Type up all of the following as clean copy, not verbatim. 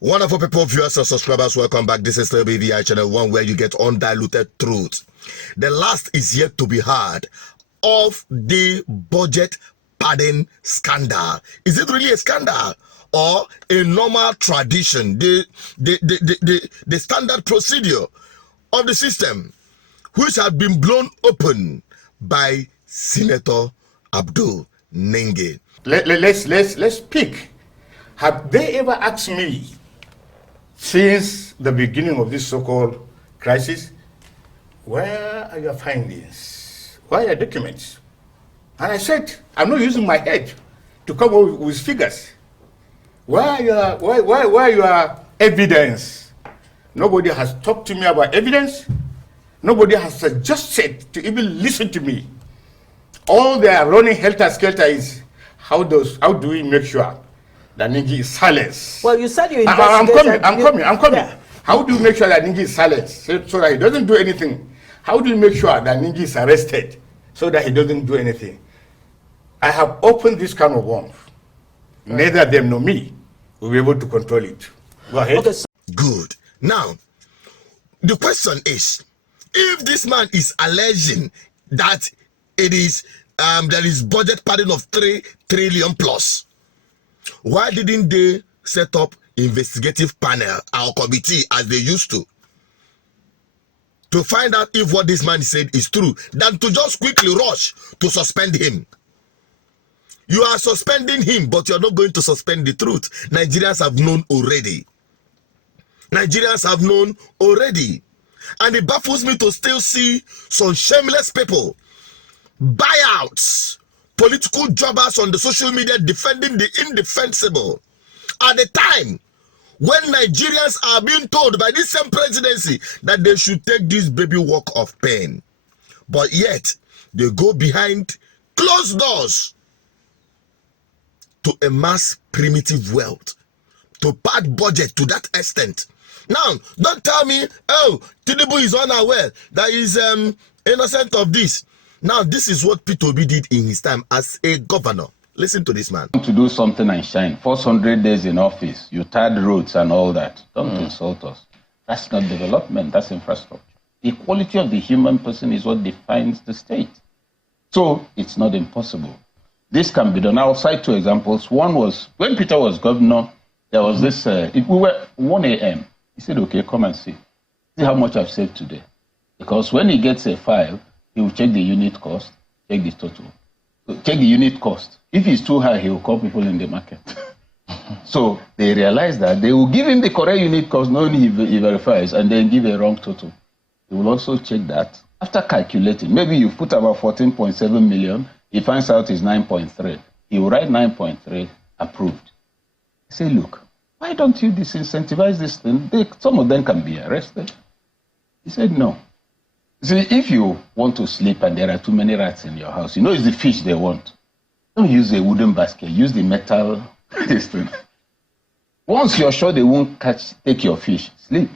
Wonderful people, viewers and subscribers, welcome back. This is the BVI channel, one where you get undiluted truth. The last is yet to be heard of the budget padding scandal. Is it really a scandal or a normal tradition, the standard procedure of the system, which had been blown open by Senator Abdul Ningi? Let's pick. Have they ever asked me, since the beginning of this so-called crisis, where are your findings? Where are your documents? And I said, I'm not using my head to come up with figures. Where are your evidence? Nobody has talked to me about evidence. Nobody has suggested to even listen to me. All they are running helter-skelter is, how do we make sure that Ningi is silenced? Well, you said you investigated. I'm coming. Yeah. How do you make sure that Ningi is silenced so that he doesn't do anything? How do you make sure that Ningi is arrested so that he doesn't do anything? I have opened this can of worms. Right. Neither them nor me will be able to control it. Go ahead. Okay, good. Now, the question is, if this man is alleging that it is there is budget padding of 3 trillion plus, why didn't they set up investigative panel or committee as they used to find out if what this man said is true, than to just quickly rush to suspend him? You are suspending him, but you're not going to suspend the truth. Nigerians have known already. Nigerians have known already. And it baffles me to still see some shameless people, buyouts, political jobbers on the social media defending the indefensible at a time when Nigerians are being told by this same presidency that they should take this baby walk of pain. But yet, they go behind closed doors to amass primitive wealth, to pad budget to that extent. Now, don't tell me, oh, Tinubu is unaware that he's innocent of this. Now, this is what Peter Obi did in his time as a governor. Listen to this man. To do something and shine. First 100 days in office, you tied roads and all that. Don't insult us. That's not development, that's infrastructure. The quality of the human person is what defines the state. So, it's not impossible. This can be done. I'll cite 2 examples. One was, when Peter was governor, there was this, we were 1 a.m. He said, okay, come and see how much I've saved today. Because when he gets a file, he will check the unit cost, check the total. Check the unit cost. If it's too high, he will call people in the market. So they realize that they will give him the correct unit cost, knowing he verifies, and then give a wrong total. He will also check that. After calculating, maybe you put about 14.7 million, he finds out it's 9.3. He will write 9.3, approved. He say, look, why don't you disincentivize this thing? Some of them can be arrested. He said, no. See, if you want to sleep and there are too many rats in your house, you know it's the fish they want. Don't use a wooden basket, use the metal this thing. Once you're sure they won't take your fish, sleep.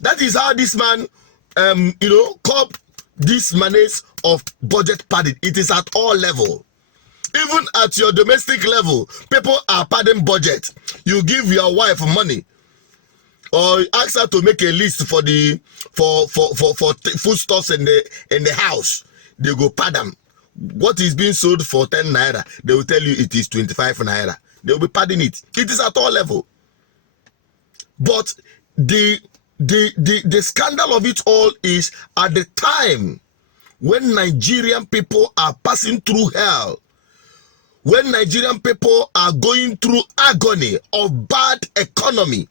That is how this man, cop this menace of budget padding. It is at all level. Even at your domestic level, people are padding budget. You give your wife money, or ask her to make a list for the foodstuffs in the house. They go pad them. What is being sold for 10 naira, they will tell you it is 25 naira. They will be padding it. It is at all level. But the scandal of it all is at the time when Nigerian people are passing through hell, when Nigerian people are going through agony of bad economy,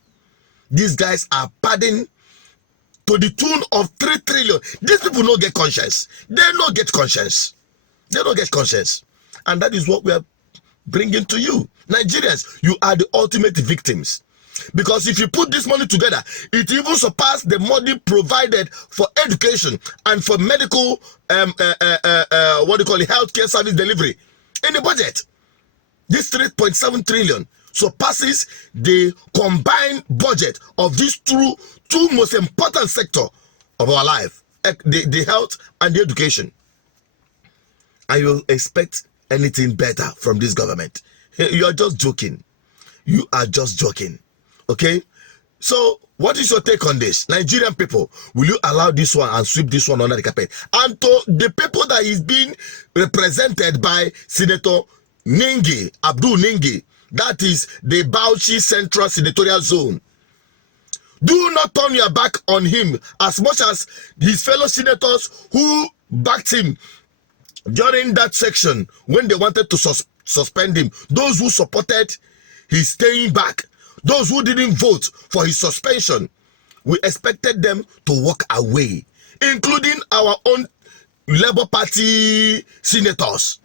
these guys are padding to the tune of 3 trillion. These people don't get conscience. They don't get conscience. They don't get conscience. And that is what we are bringing to you. Nigerians, you are the ultimate victims. Because if you put this money together, it even surpassed the money provided for education and for medical, healthcare service delivery in the budget. This 3.7 trillion surpasses the combined budget of these two most important sectors of our life, the health and the education. And you expect anything better from this government? You are just joking. You are just joking. Okay? So, what is your take on this? Nigerian people, will you allow this one and sweep this one under the carpet? And to the people that is being represented by Senator Ningi, Abdul Ningi, that is the Bauchi Central Senatorial Zone. Do not turn your back on him as much as his fellow senators who backed him during that section when they wanted to suspend him. Those who supported his staying back, those who didn't vote for his suspension, we expected them to walk away, including our own Labour Party senators.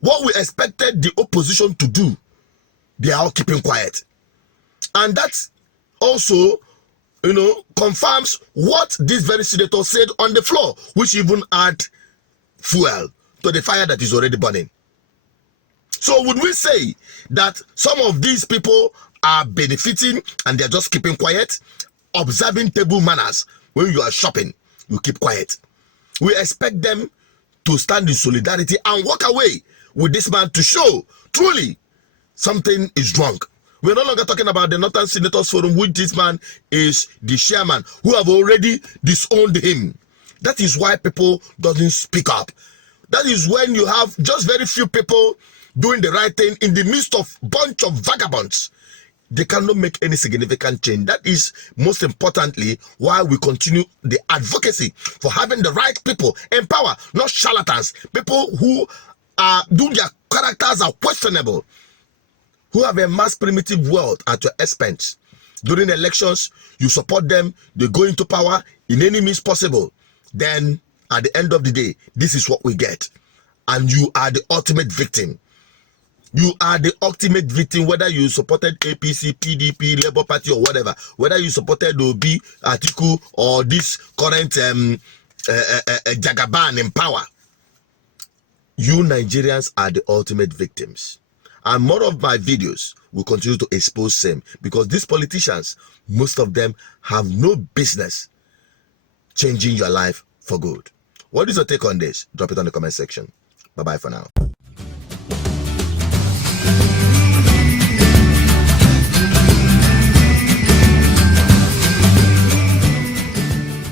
What we expected the opposition to do, they are all keeping quiet. And that also, confirms what this very senator said on the floor, which even add fuel to the fire that is already burning. So would we say that some of these people are benefiting and they're just keeping quiet, observing table manners? When you are shopping, you keep quiet. We expect them to stand in solidarity and walk away with this man to show truly something is wrong. We're no longer talking about the Northern Senators Forum, which this man is the chairman, who have already disowned him. That is why people doesn't speak up. That is when you have just very few people doing the right thing in the midst of bunch of vagabonds. They cannot make any significant change. That is most importantly why we continue the advocacy for having the right people in power, not charlatans, people who their characters are questionable, who have amassed primitive wealth at your expense. During elections, you support them, they go into power in any means possible. Then, at the end of the day, this is what we get. And you are the ultimate victim. You are the ultimate victim, whether you supported APC, PDP, Labour Party, or whatever. Whether you supported Obi, Atiku, or this current Jagaban in power. You Nigerians are the ultimate victims. And more of my videos will continue to expose them, because these politicians, most of them have no business changing your life for good. What is your take on this? Drop it on the comment section. Bye-bye for now.